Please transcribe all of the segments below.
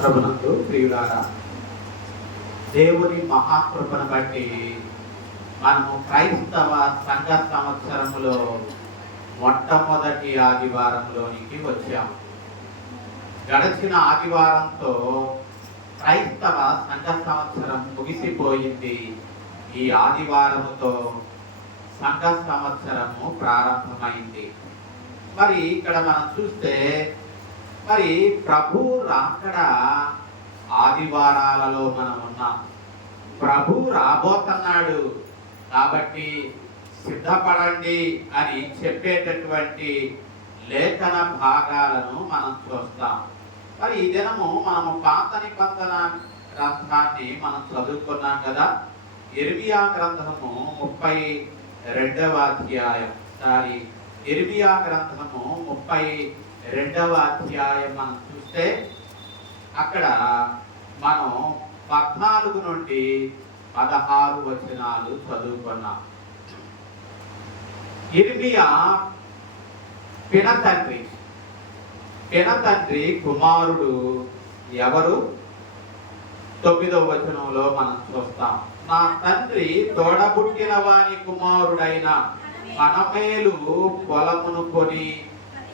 ప్రభునందు ప్రియులారా, దేవుని మహాకృపను బట్టి మనము క్రైస్తవ సంఘ సంవత్సరములో మొట్టమొదటి ఆదివారంలోనికి వచ్చాము. గడిచిన ఆదివారంతో క్రైస్తవ సంఘ సంవత్సరం ముగిసిపోయింది. ఈ ఆదివారముతో సంఘ సంవత్సరము ప్రారంభమైంది. మరి ఇక్కడ మనం చూస్తే మరి ప్రభు రాకడ ఆదివారాలలో మనం ఉన్నాం. ప్రభు రాబోతున్నాడు కాబట్టి సిద్ధపడండి అని చెప్పేటటువంటి లేఖన భాగాలను మనం చూస్తాం. మరి ఈ దినము మనము పాత నిబంధన గ్రంథాన్ని మనం చదువుకున్నాం కదా. ఇర్మియా గ్రంథము 32వ అధ్యాయం ఇర్మియా గ్రంథము 32వ అధ్యాయం మనం చూస్తే అక్కడ మనం 14 నుండి 16 వచనాలు చదువుకున్నాం. ఇర్మియా పినతండ్రి కుమారుడు ఎవరు? 9వ వచనంలో మనం చూస్తాం. నా తండ్రి తోడబుట్టిన వాని కుమారుడైన హనమేలు పొలమును కొని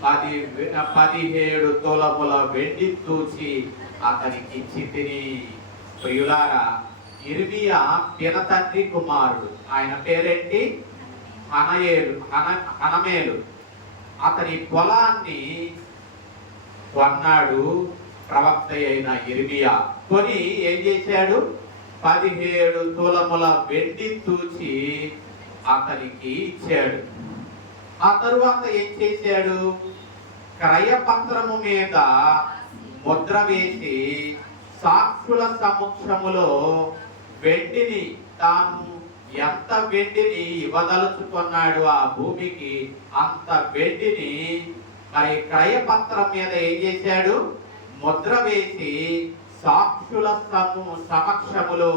17 తులముల వెండి తూచి అతనికి ఇచ్చితిని. ప్రియులారా, ఇర్మియా పినతండ్రి కుమారుడు. ఆయన పేరేంటి? హనమేలు. అతని పొలాన్ని కొన్నాడు ప్రవక్త అయిన ఇర్మియా. కొని ఏం చేశాడు? 17 తులముల వెండి తూచి అతనికి ఇచ్చాడు. ఆ తరువాత ఏం చేశాడు? క్రయపత్రము మీద ముద్ర వేసి సాక్షుల సమక్షములో వెండిని, తాను ఎంత వెండిని ఇవ్వదలుచుకున్నాడు ఆ భూమికి, అంత వెండిని మరి క్రయపత్రం మీద ఏం చేశాడు? ముద్ర వేసి సాక్షుల సమక్షములో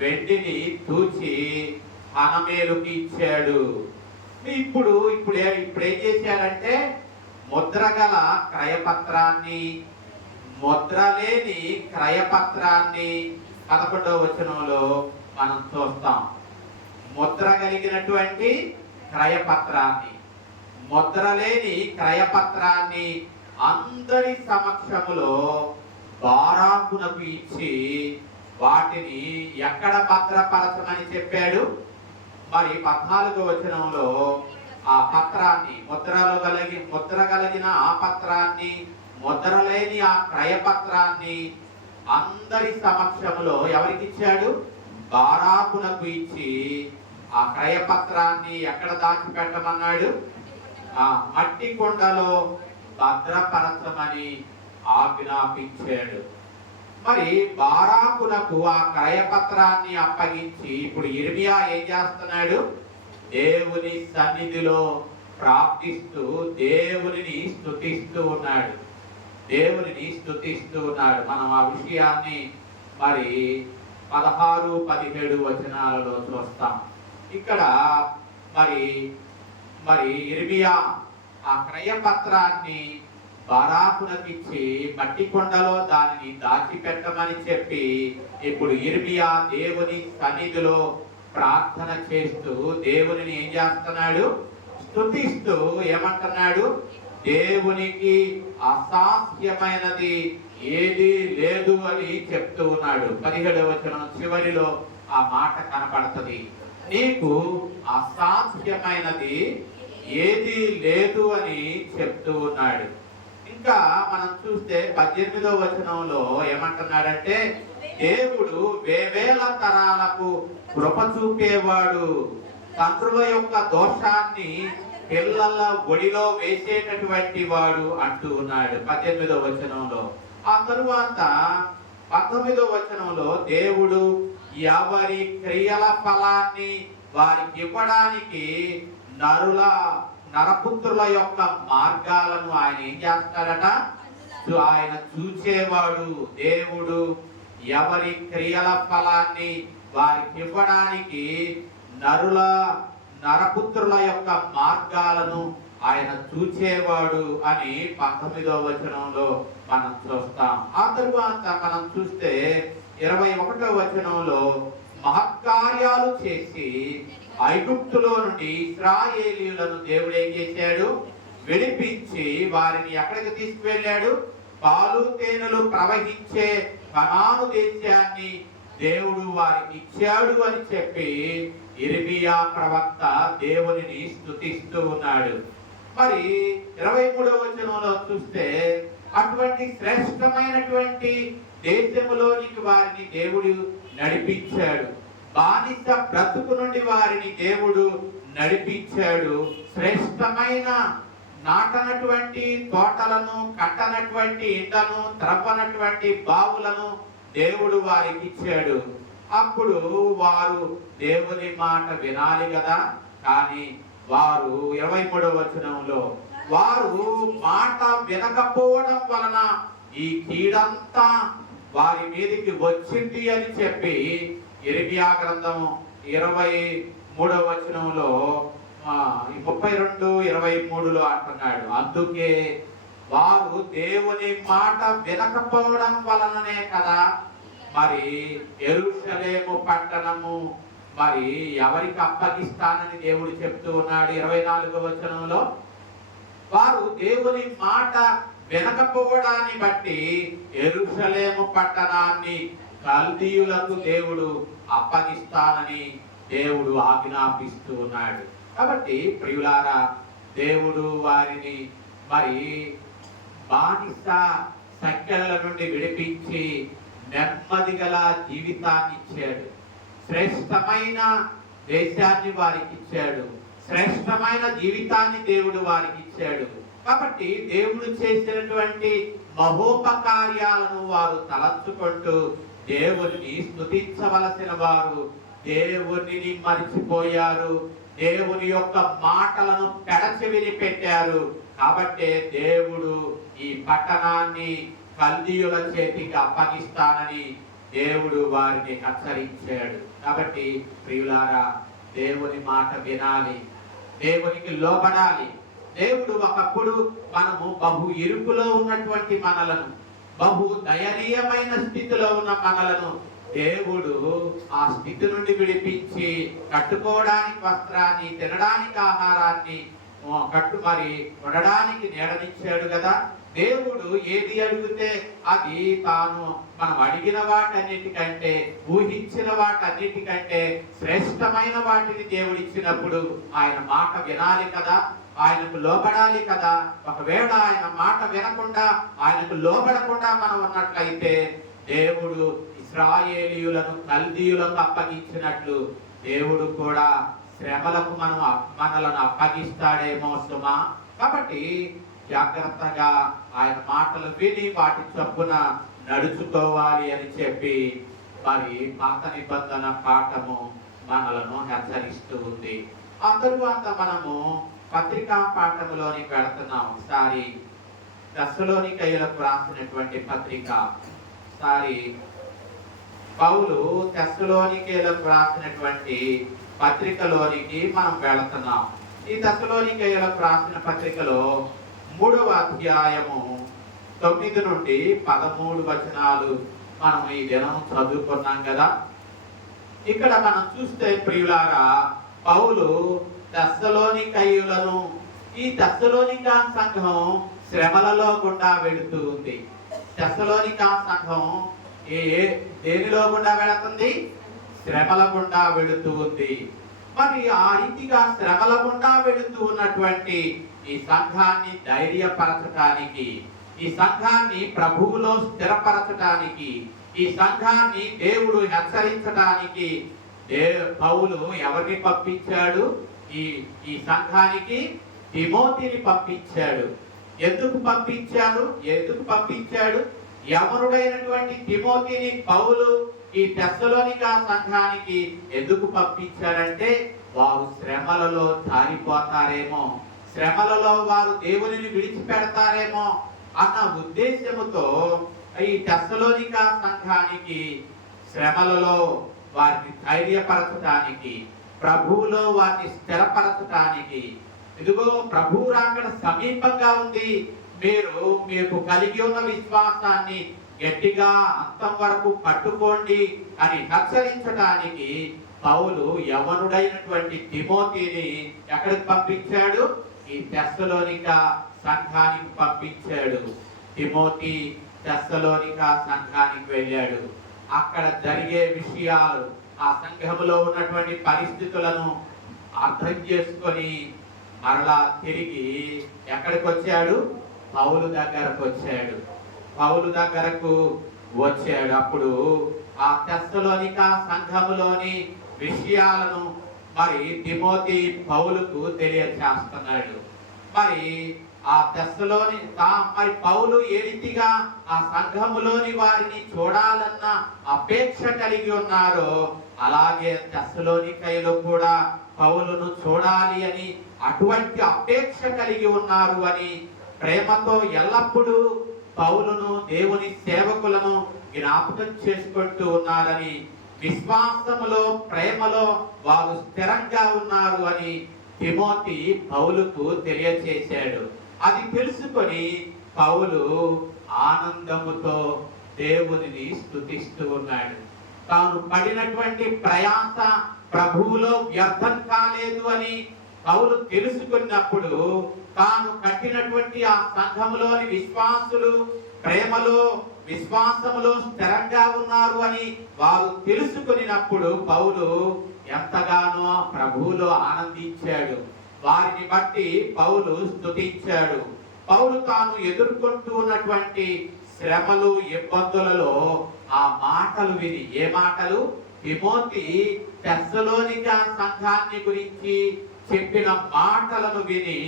వెండిని తూచి హనమేలుకి ఇచ్చాడు. ఇప్పుడు ఏం చేశాడంటే ముద్రగల క్రయపత్రాన్ని, ముద్రలేని క్రయపత్రాన్ని 11వ వచనంలో మనం చూస్తాం. ముద్ర కలిగినటువంటి క్రయపత్రాన్ని, ముద్రలేని క్రయపత్రాన్ని అందరి సమక్షములో బారాకునకు ఇచ్చి వాటిని ఎక్కడ భద్రపరచమని చెప్పాడు? మరి 14వ వచనంలో ఆ పత్రాన్ని, ముద్ర కలిగిన ఆ పత్రాన్ని, ముద్రలేని ఆ క్రయపత్రాన్ని అందరి సమక్షంలో ఎవరికి ఇచ్చాడు? బారాకునకు ఇచ్చి ఆ క్రయపత్రాన్ని ఎక్కడ దాచిపెట్టమన్నాడు? ఆ మట్టి కుండలో భద్రపరచమని ఆజ్ఞాపించాడు. మరి బారాకునకు ఆ క్రయపత్రాన్ని అప్పగించి ఇప్పుడు ఇర్మియా ఏం చేస్తున్నాడు? దేవుని సన్నిధిలో ప్రార్థిస్తూ దేవునిని స్తుతిస్తూ ఉన్నాడు. మనం ఆ విషయాన్ని మరి 16, 17 వచనాలలో చూస్తాం. ఇక్కడ మరి ఇర్మియా ఆ క్రయపత్రాన్ని బారాకునకిచ్చి మట్టి కొండలో దానిని దాచిపెట్టమని చెప్పి ఇప్పుడు ఇర్మియా దేవుని సన్నిధిలో ప్రార్థన చేస్తూ దేవునిని ఏం చేస్తున్నాడు? స్తుతిస్తూ ఏమంటున్నాడు? దేవునికి అసాధ్యమైనది ఏది లేదు అని చెప్తూ ఉన్నాడు. 17వ వచనం చివరిలో ఆ మాట కనపడుతుంది. నీకు అసాధ్యమైనది ఏది లేదు అని చెప్తూ ఉన్నాడు. ఇంకా మనం చూస్తే 18వ వచనంలో ఏమంటున్నాడంటే దేవుడు వేవేల తరాలకు కృప చూపేవాడు, తండ్రుల యొక్క దోషాన్ని పిల్లల ఒడిలో వేసేటటువంటి వాడు అంటూ ఉన్నాడు 18వ వచనంలో. ఆ తరువాత 19వ వచనంలో దేవుడు ఎవరి క్రియల ఫలాన్ని వారికి ఇవ్వడానికి నరపుత్రుల యొక్క మార్గాలను ఆయన ఏం చేస్తాడట? ఆయన చూచేవాడు. దేవుడు ఎవరి క్రియల ఫలాన్ని వారికి ఇవ్వడానికి నరపుత్రుల యొక్క మార్గాలను ఆయన చూచేవాడు అని 19వ వచనంలో మనం చూస్తాం. ఆ తరువాత మనం చూస్తే 21వ వచనంలో మహత్కార్యాలు చేసి ఐగుప్తులో నుండి ఇశ్రాయేలీయులను దేవుడు ఏం చేశాడు? విడిపించి వారిని ఎక్కడికి తీసుకువెళ్ళాడు? పాలు తేనెలు ప్రవహించే కనాను దేశాన్ని దేవుడు వారికి ఇచ్చాడు అని చెప్పి ఇర్మియా ప్రవక్త దేవునిని స్తుతిస్తూ ఉన్నాడు. మరి 23వ వచనంలో చూస్తే అటువంటి శ్రేష్టమైనటువంటి దేశములోనికి వారిని దేవుడు నడిపించాడు. బానిస బ్రతుకు నుండి వారిని దేవుడు నడిపించాడు. శ్రేష్టమైన నాటనటువంటి తోటలను, కట్టనటువంటి ఇండ్లను, త్రవ్వనటువంటి బావులను దేవుడు వారికి ఇచ్చాడు. అప్పుడు వారు దేవుని మాట వినాలి కదా. కానీ వారు 23వ వచనంలో వారు మాట వినకపోవడం వలన ఈ కీడంతా వారి మీదకి వచ్చింది అని చెప్పి ఇర్మియా గ్రంథం 23వ వచనంలో 32-23లో అంటున్నాడు. అందుకే వారు దేవుని మాట వినకపోవడం వలననే కదా మరి యెరూషలేము పట్టణము మరి ఎవరికి అప్పగిస్తానని దేవుడు చెప్తూ ఉన్నాడు. 24వ వచనంలో వారు దేవుని మాట వినకపోవడాన్ని బట్టి యెరూషలేము పట్టణాన్ని కల్దీయులకు దేవుడు అప్పగిస్తానని దేవుడు ఆజ్ఞాపిస్తూ ఉన్నాడు. కాబట్టి ప్రియులారా, దేవుడు వారిని మరి బానిస సంఖ్యల నుండి విడిపించి నెమ్మది గల జీవితాన్ని ఇచ్చాడు. శ్రేష్టమైన దేశాన్ని వారికి ఇచ్చాడు. శ్రేష్టమైన జీవితాన్ని దేవుడు వారికి ఇచ్చాడు. కాబట్టి దేవుడు చేసినటువంటి మహోపకార్యాలను వారు తలంచుకుంటూ దేవుని స్తుతించవలసిన వారు దేవునిని మరిచిపోయారు. దేవుని యొక్క మాటలను పెడచెవిని పెట్టారు. కాబట్టి దేవుడు ఈ పట్టణాన్ని కల్దీయుల చేతికి అప్పగిస్తానని దేవుడు వారిని హెచ్చరించాడు. కాబట్టి ప్రియులారా, దేవుని మాట వినాలి, దేవునికి లోబడాలి. దేవుడు ఒకప్పుడు మనము బహు ఇరుకులో ఉన్నటువంటి మనలను, బహు దయనీయమైన స్థితిలో ఉన్న మనలను దేవుడు ఆ స్థితి నుండి విడిపించి కట్టుకోవడానికి వస్త్రాన్ని, తినడానికి ఆహారాన్ని, మరి ఉండడానికి నీడనిచ్చాడు కదా. దేవుడు ఏది అడిగితే అది తాను మనం అడిగిన వాటన్నిటికంటే, ఊహించిన వాటన్నిటికంటే శ్రేష్టమైన వాటిని దేవుడు ఇచ్చినప్పుడు ఆయన మాట వినాలి కదా, ఆయనకు లోబడాలి కదా. ఒకవేళ ఆయన మాట వినకుండా, ఆయనకు లోబడకుండా మనం ఉన్నట్లయితే దేవుడు ఇశ్రాయేలీయులను కల్దీయులకు అప్పగించినట్లు దేవుడు కూడా శ్రమలకు మనలను అప్పగిస్తాడేమో సుమా. కాబట్టి జాగ్రత్తగా ఆయన మాటలు విని వాటి చొప్పున నడుచుకోవాలి అని చెప్పి మరి పాత నిబంధన పాఠము మనలను హెచ్చరిస్తూ ఉంది. ఆ తరువాత మనము పత్రికా పాఠములోనికి వెళుతున్నాం. ఒకసారి తెస్సలోనికయులకు రాసినటువంటి పత్రిక, పౌలు తెస్సలోనికయులకు రాసినటువంటి పత్రికలోనికి మనం వెళుతున్నాం. ఈ తెస్సలోనికయులకు రాసిన పత్రికలో 3వ అధ్యాయము 9 నుండి 13 వచనాలు మనం ఈ దినం చదువుకున్నాం కదా. ఇక్కడ మనం చూస్తే ప్రియులారా, పౌలు తెస్సలోనికయులను, ఈ తెస్సలోనిక సంఘం శ్రమలలో గుండా వెళుతూ ఉంది. తెస్సలోనిక సంఘం దేనిలో గుండా వెళుతుంది? శ్రమల గుండా వెళుతూ ఉంది. మరి ఆ రీతిగా శ్రమల గుండా వెళుతూ ఉన్నటువంటి ఈ సంఘాన్ని ధైర్యపరచటానికి, ఈ సంఘాన్ని ప్రభువులో స్థిరపరచటానికి, ఈ సంఘాన్ని దేవుడు హెచ్చరించడానికి పౌలు ఎవరిని పంపించాడు? ఈ సంఘానికి తిమోతిని పంపించాడు. ఎందుకు పంపించాడు? యవనుడైనటువంటి తిమోతిని పౌలు ఈ తెస్సలోనిక సంఘానికి ఎందుకు పంపించారంటే, వారు శ్రమలలో జారిపోతారేమో, శ్రమలలో వారు దేవునిని విడిచిపెడతారేమో అన్న ఉద్దేశముతో ఈ తెస్సలోనిక సంఘానికి శ్రమలలో వారిని ధైర్యపరచడానికి, ప్రభువులో వారిని స్థిరపరచడానికి ఇదిగో ప్రభు రాకడ సమీపంగా ఉంది, మీరు మీకు కలిగి ఉన్న విశ్వాసాన్ని గట్టిగా అంతం వరకు పట్టుకోండి అని హెచ్చరించడానికి పౌలు యవనుడైనటువంటి తిమోతిని ఎక్కడికి పంపించాడు? ఈ తెస్సలోనిక సంఘానికి పంపించాడు. తిమోతి తెస్సలోనిక సంఘానికి వెళ్ళాడు. అక్కడ జరిగే విషయాలు, ఆ సంఘములో ఉన్నటువంటి పరిస్థితులను అర్థం చేసుకొని మరలా తిరిగి ఎక్కడికి వచ్చాడు? పౌలు దగ్గరకు వచ్చాడు. పౌలు దగ్గరకు వచ్చాడు. అప్పుడు ఆ తెస్సలోనిక సంఘములోని విషయాలను మరి తిమోతి పౌలుకు తెలియచేస్తున్నాడు. మరి ఆ తెస్సలోని మరి పౌలు ఏ రీతిగా ఆ సంఘములోని వారిని చూడాలన్న అపేక్ష కలిగి ఉన్నారో, అలాగే తెస్సలోనికైలో కూడా పౌలును చూడాలి అని అటువంటి అపేక్ష కలిగి ఉన్నారు అని, ప్రేమతో ఎల్లప్పుడూ పౌలును దేవుని సేవకులను జ్ఞాపకం చేసుకుంటూ ఉన్నారని, విశ్వాసములో ప్రేమలో వారు స్థిరంగా ఉన్నారు అని తిమోతి పౌలుకు తెలియచేశాడు. అది తెలుసుకొని పౌలు ఆనందముతో దేవునిని స్తుతిస్తూ ఉన్నాడు. తాను పడినటువంటి ప్రయాస ప్రభువులో వ్యర్థం కాలేదు అని పౌలు తెలుసుకున్నప్పుడు, తాను కట్టినటువంటి ఆ సంఘములోని విశ్వాసులు ప్రేమలో విశ్వాసములో స్థిరంగా ఉన్నారు అని వారు తెలుసుకున్నప్పుడు పౌలు ఎంతగానో ప్రభువులో ఆనందించాడు. వారిని బట్టి పౌలు స్తుతించాడు. పౌలు తాను ఎదుర్కొంటూ ఉన్నటువంటి శ్రమలు ఇబ్బందులలో ఆ మాటలు విని, ఏ మాటలు? తిమోతి తెస్సలోనిక సంఘాన్ని గురించి చెప్పిన మాటలను విని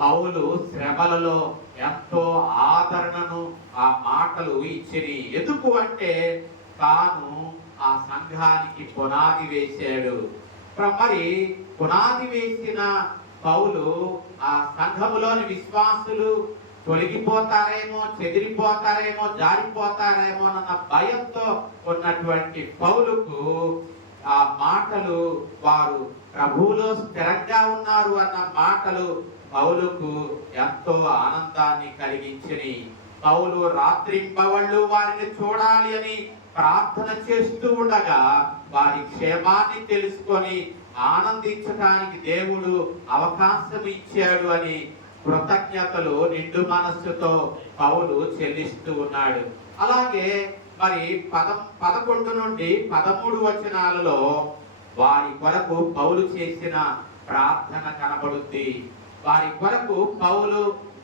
పౌలు శ్రమలలో ఎంతో ఆదరణను ఆ మాటలు ఇచ్చిరి. ఎందుకు అంటే తాను ఆ సంఘానికి పునాది వేశాడు. మరి పునాది వేసిన పౌలు ఆ సంఘములోని విశ్వాసులు తొలగిపోతారేమో, చెదిరిపోతారేమో, జారిపోతారేమో అన్న భయంతో ఉన్నటువంటి పౌలుకు ఆ మాటలు, వారు ప్రభువులో స్థిరంగా ఉన్నారు అన్న మాటలు పౌలుకు ఎంతో ఆనందాన్ని కలిగించిని. పౌలు రాత్రింబవళ్ళు వారిని చూడాలి అని ప్రార్థన చేస్తూ ఉండగా వారి క్షేమాన్ని తెలుసుకొని ఆనందించడానికి దేవుడు అవకాశం ఇచ్చాడు అని కృతజ్ఞతలు నిండు మనస్సుతో పౌలు చెల్లిస్తూ ఉన్నాడు. అలాగే మరి 11 నుండి 13 వచనాలలో వారి కొరకు పౌలు చేసిన ప్రార్థన కనబడుద్ది. వారి కొరకు పౌలు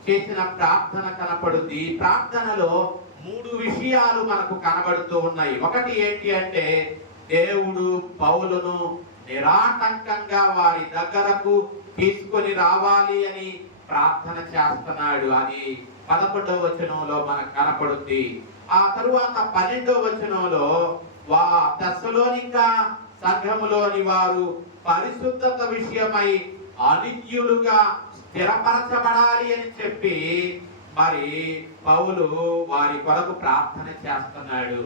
చేసిన ప్రార్థన కనపడుద్ది. ప్రార్థనలో 3 విషయాలు మనకు కనబడుతూ ఉన్నాయి. ఒకటి ఏంటి అంటే, దేవుడు పౌలును నిరాటంకంగా వారి దగ్గరకు తీసుకొని రావాలి అని ప్రార్థన చేస్తున్నాడు అని 11వ వచనంలో మనకు కనపడుద్ది. ఆ తరువాత 12వ వచనంలో తెస్సలోనిక సంఘములోని వారు పరిశుద్ధత విషయమై అనిత్యులుగా స్థిరపరచబడాలి అని చెప్పి మరి పౌలు వారి కొరకు ప్రార్థన చేస్తున్నాడు.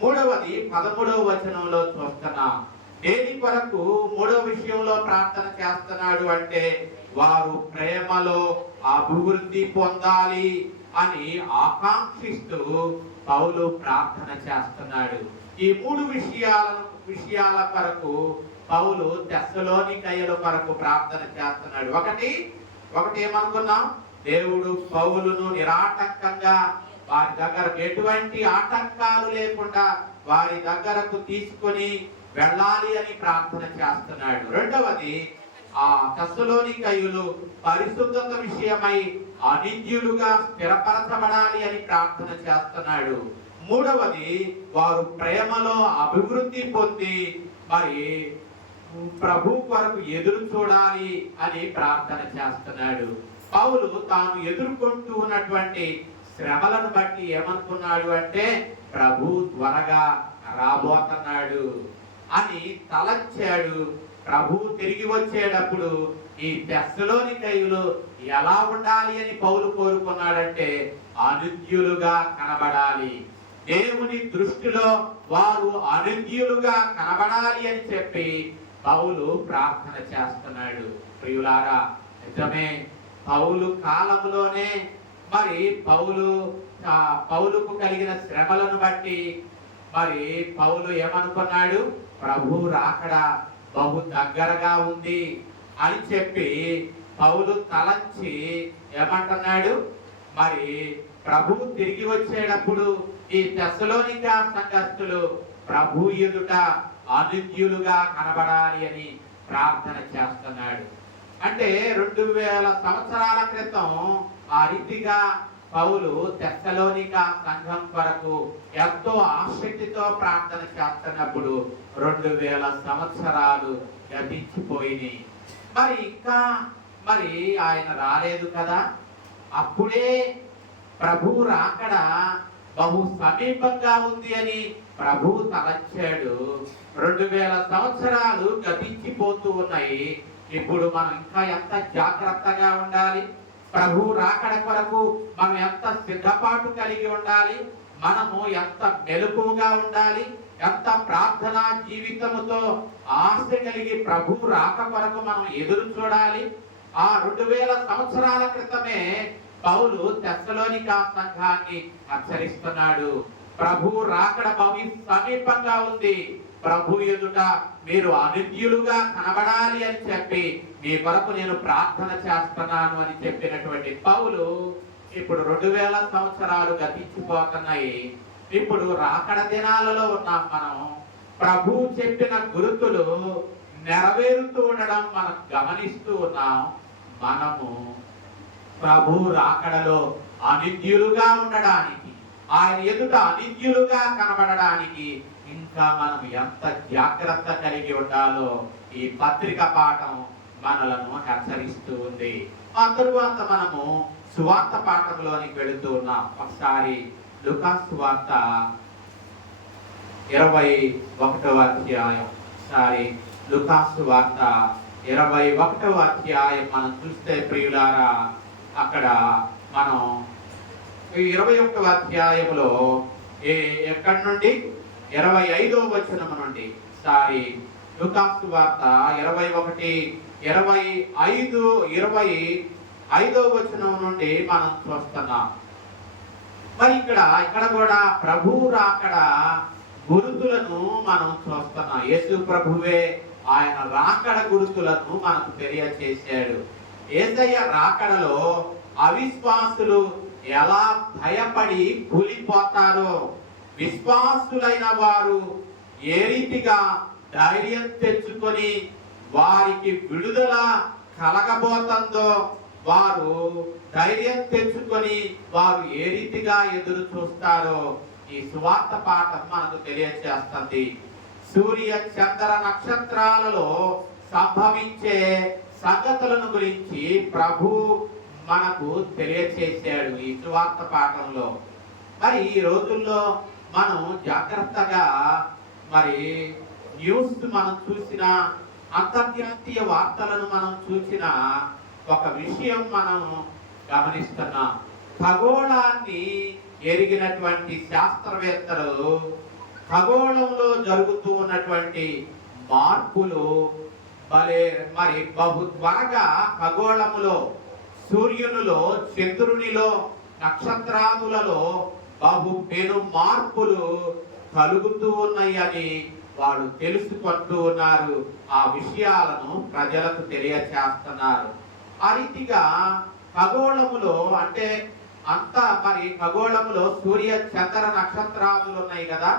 మూడవది 13వ వచనంలో చూస్తున్నాం. దేని కొరకు 3వ విషయంలో ప్రార్థన చేస్తున్నాడు అంటే, వారు ప్రేమలో అభివృద్ధి పొందాలి అని ఆకాంక్షిస్తూ పౌలు ప్రార్థన చేస్తున్నాడు. ఈ 3 విషయాల కొరకు పౌలు తెస్సలోనికయ్యుల కొరకు ప్రార్థన చేస్తున్నాడు. ఒకటి ఏమనుకున్నాం? దేవుడు పౌలును నిరాటంకంగా వారి దగ్గరకు ఎటువంటి ఆటంకాలు లేకుండా వారి దగ్గరకు తీసుకొని వెళ్ళాలి అని ప్రార్థన చేస్తున్నాడు. రెండవది, ఆ తెస్సలోనికయ్యులు పరిశుద్ధత విషయమై అనిత్యులుగా స్థిరపరచబడాలి అని ప్రార్థన చేస్తున్నాడు. మూడవది, వారు ప్రేమలో అభివృద్ధి పొంది మరి ప్రభు కొరకు ఎదురు చూడాలి అని ప్రార్థన చేస్తున్నాడు. పౌలు తాను ఎదుర్కొంటూ ఉన్నటువంటి శ్రమలను బట్టి ఏమనుకున్నాడు అంటే, ప్రభు త్వరగా రాబోతున్నాడు అని తలంచాడు. ప్రభు తిరిగి వచ్చేటప్పుడు ఈ తెస్సలోనికయ్యులు ఎలా ఉండాలి అని పౌలు కోరుకున్నాడంటే, అనుద్యులుగా కనబడాలి. దేవుని దృష్టిలో వారు అనుద్యులుగా కనబడాలి అని చెప్పి పౌలు ప్రార్థన చేస్తున్నాడు. ప్రియులారా, నిజమే, పౌలు కాలంలోనే మరి పౌలుకు కలిగిన శ్రమలను బట్టి మరి పౌలు ఏమనుకున్నాడు? ప్రభు రాకడ బహు దగ్గరగా ఉంది అని చెప్పి పౌలు తలంచి ఏమంటున్నాడు? మరి ప్రభు తిరిగి వచ్చేటప్పుడు ఈ తెస్సలోనికా సంఘస్థులు ప్రభు ఎదుట అనుజ్ఞులుగా కనబడాలి అని ప్రార్థన చేస్తున్నాడు. అంటే 2000 సంవత్సరాల క్రితం ఆ రీతిగా పౌలు తెస్సలోనికా సంఘం కొరకు ఎంతో ఆసక్తితో ప్రార్థన చేస్తున్నప్పుడు 2000 సంవత్సరాలు గతించిపోయినాయి. మరి ఇంకా మరి ఆయన రాలేదు కదా. అప్పుడే ప్రభు రాకడ బహు సమీపంగా ఉంది అని ప్రభు తలంచాడు. 2000 సంవత్సరాలు గతించిపోతూ ఉన్నాయి. ఇప్పుడు మనం ఇంకా ఎంత జాగ్రత్తగా ఉండాలి? ప్రభు రాకడ కొరకు మనం ఎంత సిద్ధపాటు కలిగి ఉండాలి? మనము ఎంత మెలకువగా ఉండాలి? ఎంత ప్రార్థనా జీవితముతో ఆశ కలిగి ప్రభు రాక కొరకు మనం ఎదురు చూడాలి? ఆ 2000 సంవత్సరాల క్రితమే పౌలు తెస్సలోనికా సంఘాన్ని హెచ్చరిస్తున్నాడు. ప్రభు రాకడ బహు సమీపంగా ఉంది. ప్రభు ఎదుట మీరు అనుజ్ఞులుగా కనబడాలి అని చెప్పి మీ కొరకు నేను ప్రార్థన చేస్తున్నాను అని చెప్పినటువంటి పౌలు ఇప్పుడు 2000 సంవత్సరాలు గతించిపోతున్నాయి. ఇప్పుడు రాకడ దినాలలో ఉన్నాం మనం. ప్రభు చెప్పిన గురుతులు నెరవేరుతూ ఉండడం మనం గమనిస్తూ ఉన్నాం. మనము ప్రభు రాకడలో అనుజ్ఞులుగా ఉండడానికి, ఆయన ఎదుట అనుజ్ఞులుగా కనబడడానికి ఇంకా మనం ఎంత జాగ్రత్త కలిగి ఉండాలో ఈ పత్రిక పాఠం మనలను హెచ్చరిస్తూ ఉంది. ఆ తరువాత మనము సువార్త పాఠంలోనికి వెళుతూ ఉన్నాం. ఒకసారి లూకా సువార్త 21వ అధ్యాయం, లూకా సువార్త 21వ అధ్యాయం మనం చూస్తే ప్రియులారా, అక్కడ మనం 21వ అధ్యాయంలో ఎక్కడి నుండి 25వ వచనం నుండి లూకా సువార్త 25వ వచనం నుండి మనం చూస్తున్నాం. మరి ఇక్కడ కూడా ప్రభు రాకడ గురుతులను మనం చూస్తున్నాం. యేసు ప్రభువే ఆయన రాకడ గురుతులను మనకు తెలియచేశాడు. యేసయ్య రాకడలో అవిశ్వాసులు ఎలా భయపడి కూలిపోతారో, విశ్వాసులైన వారు ఏ రీతిగా ధైర్యం తెచ్చుకొని వారికి విడుదల కలగబోతుందో, వారు ధైర్యం తెచ్చుకొని వారు ఏ రీతిగా ఎదురు చూస్తారో ఈ సువార్త పాఠం మనకు తెలియజేస్తుంది. సూర్య చంద్ర నక్షత్రాలలో సంభవించే సంగతులను గురించి ప్రభు మనకు తెలియచేశాడు ఈ సువార్త పాఠంలో. మరి ఈ రోజుల్లో మనం జాగ్రత్తగా మరి న్యూస్ మనం చూసిన, అంతర్జాతీయ వార్తలను మనం చూసిన ఒక విషయం మనం గమనిస్తున్నాం. ఖగోళాన్ని ఎరిగినటువంటి శాస్త్రవేత్తలు ఖగోళంలో జరుగుతూ ఉన్నటువంటి మార్పులు మరి బహు త్వరగా ఖగోళములో, సూర్యునిలో, చంద్రునిలో, నక్షత్రాదులలో బహు పెను మార్పులు కలుగుతూ ఉన్నాయని వాళ్ళు తెలుసుకుంటూ ఉన్నారు. ఆ విషయాలను ప్రజలకు తెలియచేస్తున్నారు. ఆ రీతిగా ఖగోళములో అంటే మరి ఖగోళములో సూర్య చంద్ర నక్షత్రాదులు ఉన్నాయి కదా.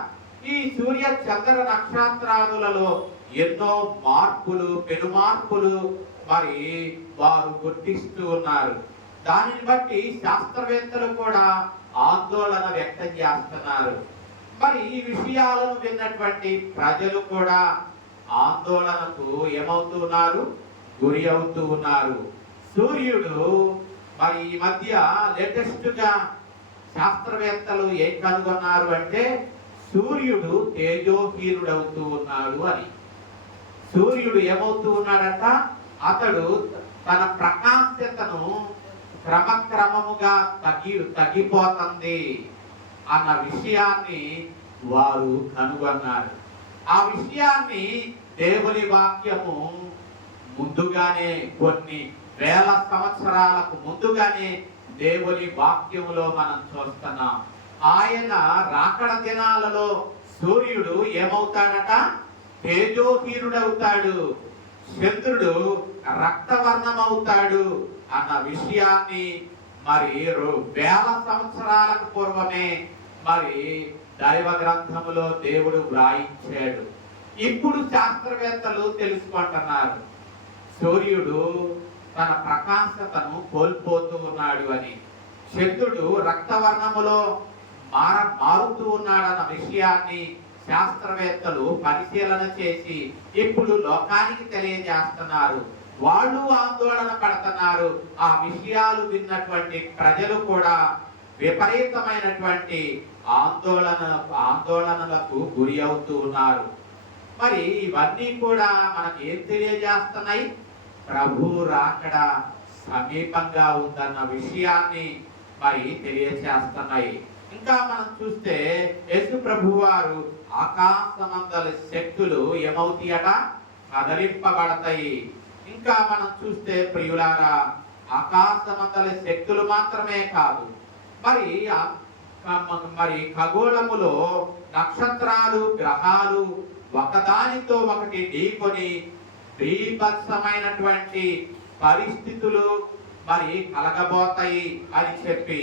ఈ సూర్య చంద్ర నక్షత్రాదులలో ఎన్నో మార్పులు, పెను మార్పులు మరి వారు గుర్తిస్తూ ఉన్నారు. దానిని బట్టి శాస్త్రవేత్తలు కూడా ఆందోళన వ్యక్తం చేస్తున్నారు. మరి ఈ విషయాలను విన్నటువంటి ప్రజలు కూడా ఆందోళనకు ఏమవుతున్నారు? గురి అవుతూ ఉన్నారు. సూర్యుడు మరి ఈ మధ్య లేటెస్ట్ గా శాస్త్రవేత్తలు ఏం కనుగొన్నారు అంటే సూర్యుడు తేజోహీనుడవుతూ ఉన్నాడు అని. సూర్యుడు ఏమవుతూ ఉన్నాడంట? అతడు తన ప్రకాశతను క్రమక్రమముగా తగ్గిపోతుంది అన్న విషయాన్ని వారు కనుగొన్నారు. ఆ విషయాన్ని దేవుని వాక్యము ముందుగానే కొన్ని వేల సంవత్సరాలకు ముందుగానే దేవుని వాక్యములో మనం చూస్తున్నాం. ఆయన రాకడ దినాలలో సూర్యుడు ఏమవుతాడట? తేజోహీనుడవుతాడు, చంద్రుడు రక్తవర్ణమవుతాడు అన్న విషయాన్ని మరి వేల సంవత్సరాలకు పూర్వమే మరి దైవ గ్రంథములో దేవుడు వ్రాయించాడు. ఇప్పుడు శాస్త్రవేత్తలు తెలుసుకుంటున్నారు సూర్యుడు తన ప్రకాశతను కోల్పోతూ ఉన్నాడు అని, చంద్రుడు రక్తవర్ణములో మారుతూ ఉన్నాడన్న విషయాన్ని శాస్త్రవేత్తలు పరిశీలన చేసి ఇప్పుడు లోకానికి తెలియజేస్తున్నారు. వాళ్ళు ఆందోళన పడుతున్నారు. ఆ విషయాలు ప్రజలు కూడా విపరీతమైనటువంటి ఆందోళనలకు గురి అవుతూ ఉన్నారు. మరి ఇవన్నీ కూడా మనకి ఏం తెలియజేస్తున్నాయి? ప్రభు రాకడ సమీపంగా ఉందన్న విషయాన్ని మరి తెలియజేస్తున్నాయి. ఇంకా మనం చూస్తే యేసు ప్రభు వారు ఆకాశమందలి శక్తులు ఏమవుతాయట? కదలింపబడతాయి. ఇంకా మనం చూస్తే ప్రియులారా, ఆకాశమందలి శక్తులు మాత్రమే కాదు, మరి ఖగోళములో నక్షత్రాలు, గ్రహాలు ఒకదానితో ఒకటి ఢీకొని బీభత్సమైనటువంటి పరిస్థితులు మరి కలగబోతాయి అని చెప్పి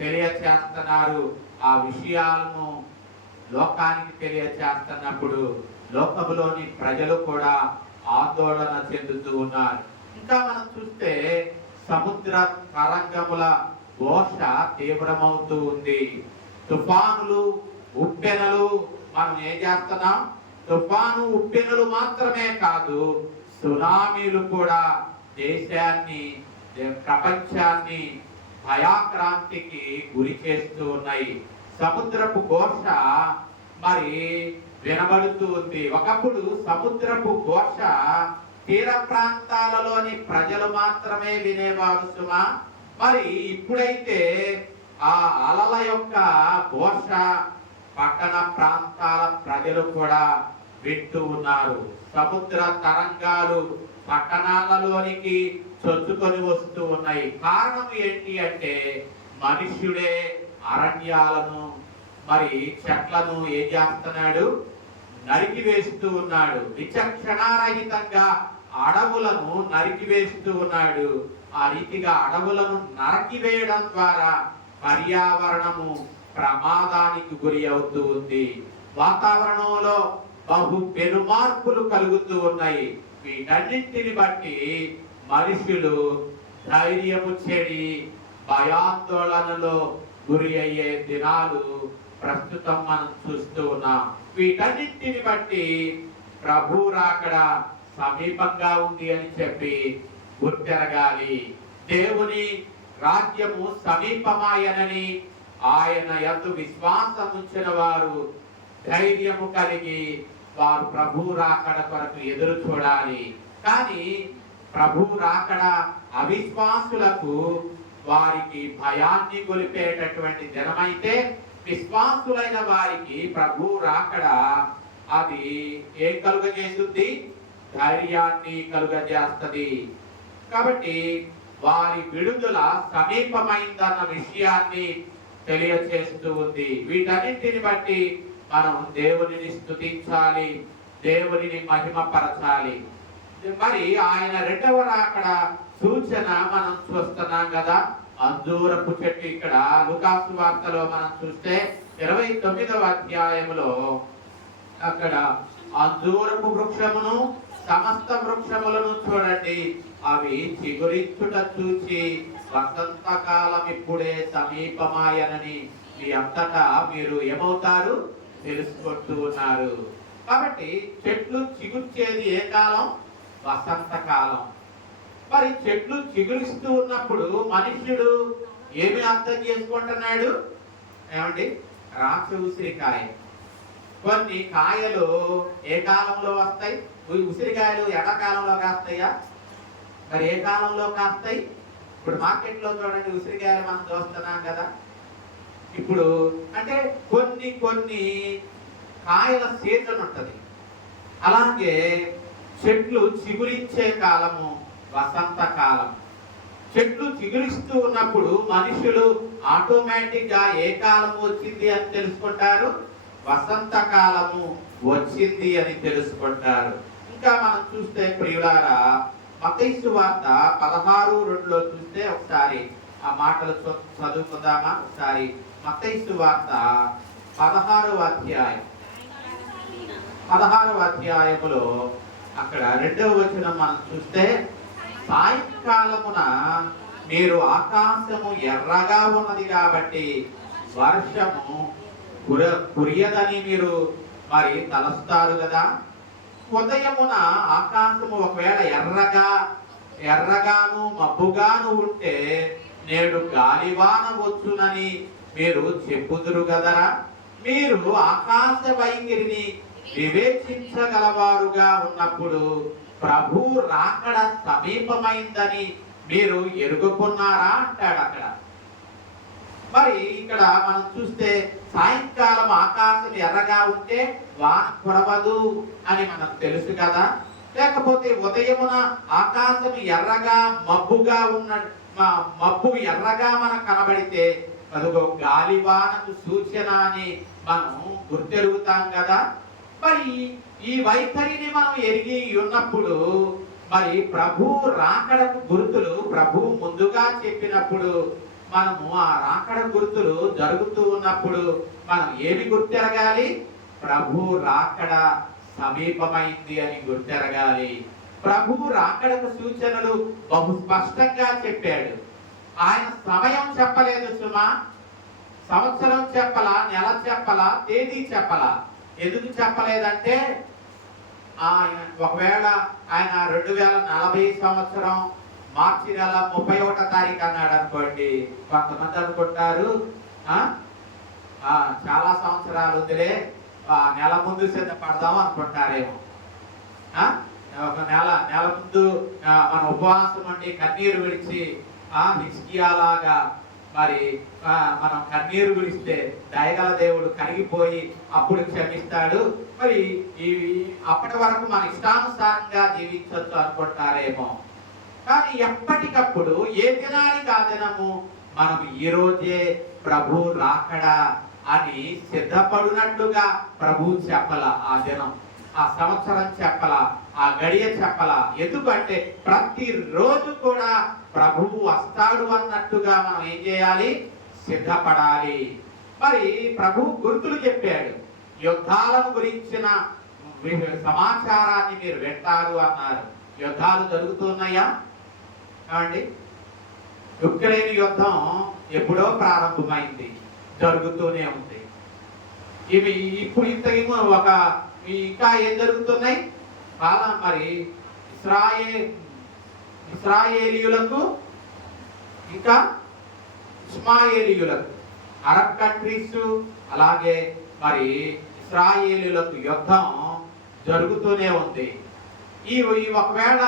తెలియచేస్తున్నారు. ఆ విషయాలను లోకానికి తెలియచేస్తున్నప్పుడు లోకములోని ప్రజలు కూడా ఆందోళన చెందుతూ ఉన్నారు. ఇంకా మనం చూస్తే సముద్ర తరంగముల ఘోష తీవ్రమవుతూ ఉంది. తుఫానులు, ఉప్పెనలు మనం ఏం చేస్తున్నాం? తుఫాను, ఉప్పెనలు మాత్రమే కాదు, సునామీలు కూడా దేశాన్ని, ప్రపంచాన్ని భయాక్రాంతికి గురి చేస్తూ ఉన్నాయి. సముద్రపు ఘోష మరి వినబడుతూ ఉంది. ఒకప్పుడు సముద్రపు ఘోష తీర ప్రాంతాలలోని ప్రజలు మాత్రమే వినేవారు సుమా. మరి ఇప్పుడైతే ఆ అలల యొక్క ఘోష పట్టణ ప్రాంతాల ప్రజలు కూడా వింటూ ఉన్నారు. సముద్ర తరంగాలు పట్టణాలలోనికి చొచ్చుకొని వస్తూ ఉన్నాయి. కారణం ఏంటి అంటే మనుష్యుడే అరణ్యాలను మరి చెట్లను ఏం చేస్తున్నాడు? నరికి వేస్తూ ఉన్నాడు. విచక్షణారహితంగా అడవులను నరికి వేస్తూ ఉన్నాడు. ఆ రీతిగా అడవులను నరికి వేయడం ద్వారా పర్యావరణము ప్రమాదానికి గురి అవుతూ ఉంది. వాతావరణంలో బహు పెనుమార్పులు కలుగుతూ ఉన్నాయి. వీటన్నింటిని బట్టి మనుషులు ధైర్యము చెడి భయాందోళనలో గురి అయ్యే దినాలు ప్రస్తుతం మనం చూస్తూ ఉన్నాం. వీటన్నింటిని బట్టి ప్రభు రాకడ సమీపంగా ఉంది అని చెప్పి గుర్తెరగాలి. దేవుని రాజ్యము సమీపమాయనని ఆయన యందు విశ్వాసం ఉంచిన వారు ధైర్యము కలిగి వారు ప్రభు రాకడ కొరకు ఎదురు చూడాలి. కానీ ప్రభు రాకడ అవిశ్వాసులకు వారికి భయాన్ని గొలిపేటటువంటి దినమైతే, విశ్వాసులైన వారికి ప్రభు రాకడ అది ఏం కలుగజేస్తుంది? ధైర్యాన్ని కలుగజేస్తుంది. కాబట్టి వారి విడుదల సమీపమైందన్న విషయాన్ని తెలియచేస్తూ ఉంది. వీటన్నింటిని బట్టి మనం దేవునిని స్తుతించాలి, దేవునిని మహిమపరచాలి. మరి ఆయన రెండవ రాకడ సూచన మనం చూస్తున్నాం కదా. అంజూరపు చెట్టు ఇక్కడ లూకాసు వార్తలో మనం చూస్తే 29వ అధ్యాయంలో అక్కడ అంజూరపు వృక్షమును సమస్త వృక్షములను చూడండి, అవి చిగురించుట చూచి వసంతకాలం ఇప్పుడే సమీపమాయనని మీ అంతటా మీరు ఏమవుతారు? తెలుసుకుంటూ ఉన్నారు. కాబట్టి చెట్లు చిగుర్చేది ఏ కాలం? వసంతకాలం. మరి చెట్లు చిగురిస్తూ ఉన్నప్పుడు మనుష్యుడు ఏమి అర్థం చేసుకుంటున్నాడు? ఏమండి? రాక్ష ఉసిరికాయ. కొన్ని కాయలు ఏ కాలంలో వస్తాయి? ఉసిరికాయలు ఎండాకాలంలో కాస్తాయా? మరి ఏ కాలంలో కాస్తాయి? ఇప్పుడు మార్కెట్లో చూడండి, ఉసిరికాయలు మనం చూస్తున్నాం కదా. ఇప్పుడు అంటే కొన్ని కాయల సీజన్ ఉంటుంది. అలాగే చెట్లు చిగురించే కాలము వసంతకాలం. చెట్లు చిగురిస్తూ ఉన్నప్పుడు మనుషులు ఆటోమేటిక్ గా ఏ కాలం వచ్చింది అని తెలుసుకుంటారు? వసంతకాలము వచ్చింది అని తెలుసుకుంటారు. ఇంకా మనం చూస్తే ప్రియులారా, మత్తయి సువార్త 16:2లో చూస్తే ఒకసారి ఆ మాటలు చదువుకుందామా? ఒకసారి మత్తయి సువార్త 16వ అధ్యాయములో అక్కడ 2వ వచనం మనం చూస్తే, సాయంకాలమున మీరు ఆకాశము ఎర్రగా ఉన్నది కాబట్టి వర్షము కురియదని మీరు మరి తలస్తారు కదా. ఉదయమున ఆకాశము ఒకవేళ ఎర్రగాను మబ్బుగాను ఉంటే నేడు గాలివాన వచ్చునని మీరు చెప్పుదురు గదరా. మీరు ఆకాశ వైఖరిని వివేచించగలవారుగా ఉన్నప్పుడు ప్రభు రాకడ సమీపమైందని మీరు ఎరుగుకున్నారా అంటాడు అక్కడ. మరి ఇక్కడ మనం చూస్తే సాయంకాలం ఆకాశం ఎర్రగా ఉంటే వాన కురవదు అని మనకు తెలుసు కదా. లేకపోతే ఉదయమున ఆకాశం ఎర్రగా మబ్బుగా మబ్బు ఎర్రగా మనకు కనబడితే అదొక గాలివానకు సూచన అని మనం గుర్తెరుగుతాం కదా. మరి ఈ వైఖరిని మనం ఎరిగి ఉన్నప్పుడు మరి ప్రభు రాకడకు గుర్తులు ప్రభు ముందుగా చెప్పినప్పుడు మనము ఆ రాకడ గుర్తులు జరుగుతూ ఉన్నప్పుడు మనం ఏమి గుర్తెరగాలి? ప్రభు రాకడ సమీపమైంది అని గుర్తెరగాలి. ప్రభు రాకడకు సూచనలు బహు స్పష్టంగా చెప్పాడు. ఆయన సమయం చెప్పలేదు సుమా, సంవత్సరం చెప్పలా, నెల చెప్పలా, తేదీ చెప్పలా. ఎందుకు చెప్పలేదంటే ఒకవేళ ఆయన 2040 సంవత్సరం మార్చి నెల 31వ తారీఖు అన్నాడు అనుకోండి, కొంతమంది అనుకుంటారు చాలా సంవత్సరాలు ఉందిలే, నెల ముందు సిద్ధపడదాం అనుకుంటారేమో. ఒక నెల ముందు మన ఉపవాసం ఉండి కన్నీరు విడిచి హిజ్కియాలాగా మరి మనం కన్నీరు విడిస్తే దయగల దేవుడు కరిగిపోయి అప్పుడు క్షమిస్తాడు. మరి అప్పటి వరకు మన ఇష్టానుసారంగా జీవించవచ్చు అనుకుంటారేమో. కానీ ఎప్పటికప్పుడు ఏ దినానికి ఆ దినము మనం ఈ రోజే ప్రభు రాకడా అని సిద్ధపడినట్లుగా ప్రభు చెప్పల. ఆ దినం, ఆ సంవత్సరం చెప్పల, ఆ గడియ చెప్పల. ఎందుకంటే ప్రతిరోజు కూడా ప్రభువు వస్తాడు అన్నట్టుగా మనం ఏం చేయాలి? సిద్ధపడాలి. మరి ప్రభు గుర్తులు చెప్పాడు. యుద్ధాలను గురించిన సమాచారాన్ని మీరు వింటారు అన్నారు. యుద్ధాలు జరుగుతున్నాయా అండి? ఉక్రెయిన్ యుద్ధం ఎప్పుడో ప్రారంభమైంది, జరుగుతూనే ఉంది. ఇవి ఇప్పుడు ఇంకా ఏం జరుగుతున్నాయి? మరి ఇస్రాయేలీయులకు ఇంకా ఇస్మాయేలీయులకు, అరబ్ కంట్రీస్ అలాగే మరి ఇస్రాయేలీయులకు యుద్ధం జరుగుతూనే ఉంది. ఒకవేళ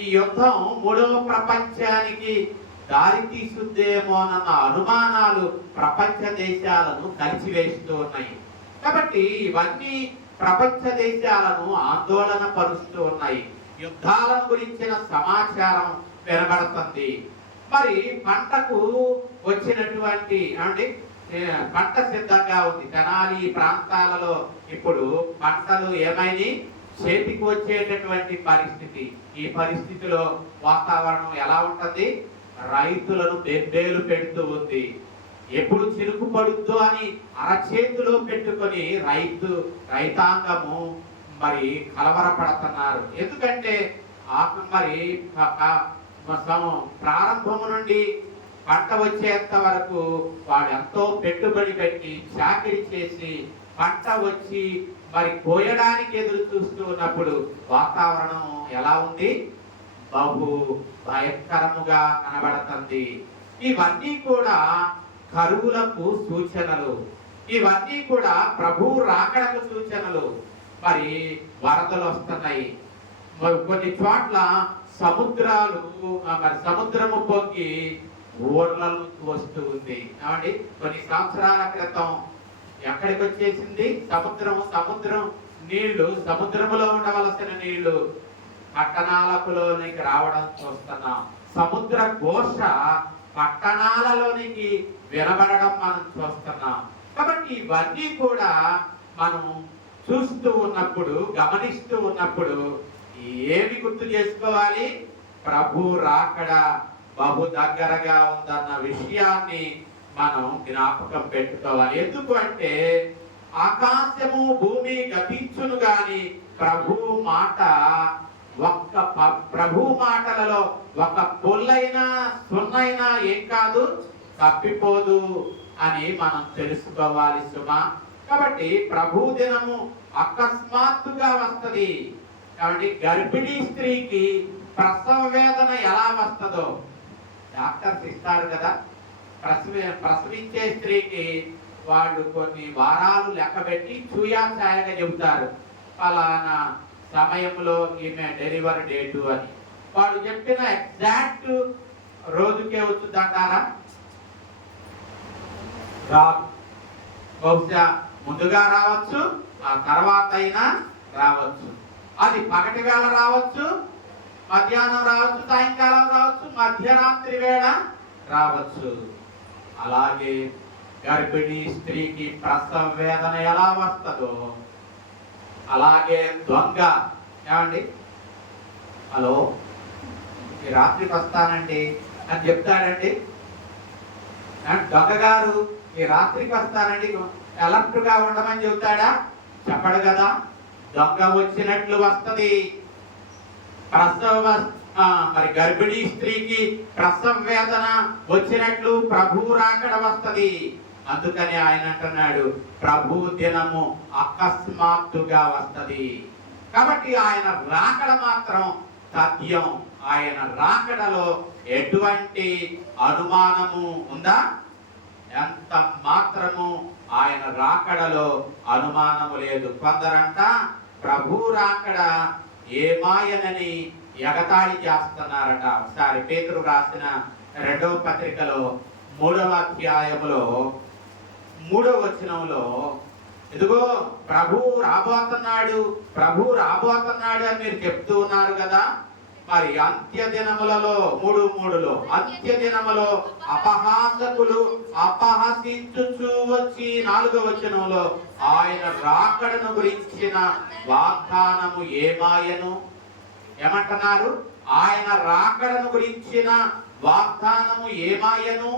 ఈ యుద్ధం 3వ ప్రపంచానికి దారి తీసుద్దేమోనన్న అనుమానాలు ప్రపంచ దేశాలను కలిసివేస్తూ ఉన్నాయి. కాబట్టి ఇవన్నీ ప్రపంచ దేశాలను ఆందోళన పరుస్తూ ఉన్నాయి. యుద్ధాలను గురించిన సమాచారం వినబడుతుంది. మరి పంటకు వచ్చినటువంటి పంట సిద్ధంగా ఉంది. తెనాలి ప్రాంతాలలో ఇప్పుడు పంటలు ఏమైనా చేతికి వచ్చేటటువంటి పరిస్థితి. ఈ పరిస్థితిలో వాతావరణం ఎలా ఉంటుంది? రైతులను బెంబేలు పెడుతూ ఉంది. ఎప్పుడు చిరుకు పడుద్దో అని అరచేతిలో పెట్టుకొని రైతాంగము మరి కలవరపడుతున్నారు. ఎందుకంటే మరి ప్రారంభము నుండి పంట వచ్చేంత వరకు వాడు ఎంతో పెట్టుబడి పెట్టి చాకిరీ చేసి పంట వచ్చి మరి కోయడానికి ఎదురు చూస్తూ ఉన్నప్పుడు వాతావరణం ఎలా ఉంది? బహు భయంకరముగా కనబడుతుంది. ఇవన్నీ కూడా కరువులకు సూచనలు. ఇవన్నీ కూడా ప్రభు రాకడకు సూచనలు. మరి వరదలు వస్తున్నాయి. కొన్ని చోట్ల సముద్రము పొంగి ఊర్లలో వస్తూ ఉంది. ఏమండి, కొన్ని సంవత్సరాల క్రితం ఎక్కడికి వచ్చేసింది? సముద్రం నీళ్లు, సముద్రములో ఉండవలసిన నీళ్లు పట్టణాలలోనికి రావడం చూస్తున్నాం. సముద్ర ఘోష పట్టణాలలోనికి వినబడడం మనం చూస్తున్నాం. కాబట్టి ఇవన్నీ కూడా మనం చూస్తూ ఉన్నప్పుడు, గమనిస్తూ ఉన్నప్పుడు ఏమి గుర్తు చేసుకోవాలి? ప్రభు రాకడ బహు దగ్గరగా ఉందన్న విషయాన్ని మనం జ్ఞాపకం పెట్టుకోవాలి. ఎందుకు అంటే ఆకాశము భూమి గతించును గాని ప్రభు మాటలలో ఒక పొల్లైనా సున్నైనా ఏం కాదు, తప్పిపోదు అని మనం తెలుసుకోవాలి సుమా. కాబట్టి ప్రభు దినము అకస్మాత్తుగా వస్తది. కాబట్టి గర్భిణీ స్త్రీకి ప్రసవ వేదన ఎలా వస్తుందో డాక్టర్స్ ఇస్తారు కదా. ప్రసవించే స్త్రీకి వాళ్ళు కొన్ని వారాలు లెక్కబెట్టి చూయాఛాయగా చెబుతారు, ఫలానా సమయంలో ఈమె డెలివరీ డేటు అని. వాడు చెప్పిన ఎగ్జాక్ట్ రోజుకే వచ్చిందంటారా? రాదు. బహుశా ముందుగా రావచ్చు, ఆ తర్వాత అయినా రావచ్చు. అది పగటి వేళ రావచ్చు, మధ్యాహ్నం రావచ్చు, సాయంకాలం రావచ్చు, మధ్యరాత్రి వేళ రావచ్చు. అలాగే గర్భిణీ స్త్రీకి ప్రసవ వేదన ఎలా వస్తుందో అలాగే దొంగ ఏమండి, హలో ఈ రాత్రికి వస్తానండి అని చెప్తాడండి. దొంగ గారు ఈ రాత్రికి వస్తానండి అలర్ట్ గా ఉండమని చెబుతాడా? చెప్పడు కదా. దొంగ వచ్చినట్లు వస్తది. మరి గర్భిణీ స్త్రీకి ప్రసవ వేదన వచ్చినట్లు ప్రభు రాకడ వస్తది. అందుకని ఆయన అంటున్నాడు ప్రభు దినము అకస్మాత్తుగా వస్తది. కాబట్టి ఆయన రాకడ మాత్రం సత్యం. ఆయన రాకడలో ఎటువంటి అనుమానము ఉందా? ఎంత మాత్రము ఆయన రాకడలో అనుమానము లేదు. కొందరంట ప్రభు రాకడ ఏమాయనని ఎగతాళి చేస్తున్నారట. ఒకసారి పేతురు రాసిన 2వ పత్రికలో 3వ అధ్యాయములో 3వ వచనంలో ఇదిగో ప్రభు రాబోతున్నాడు అని మీరు చెప్తూ ఉన్నారు కదా. మరి అంత్య దినములలో 3:3లో అంత్య దినములో అపహాసకులు అపహసించుచూ వచ్చి 4వ వచనంలో ఆయన రాకడను గురించిన వాగ్దానము ఏమాయను ఏమంటున్నారు? ఆయన రాకడను గురించిన వాగ్దానము ఏమాయను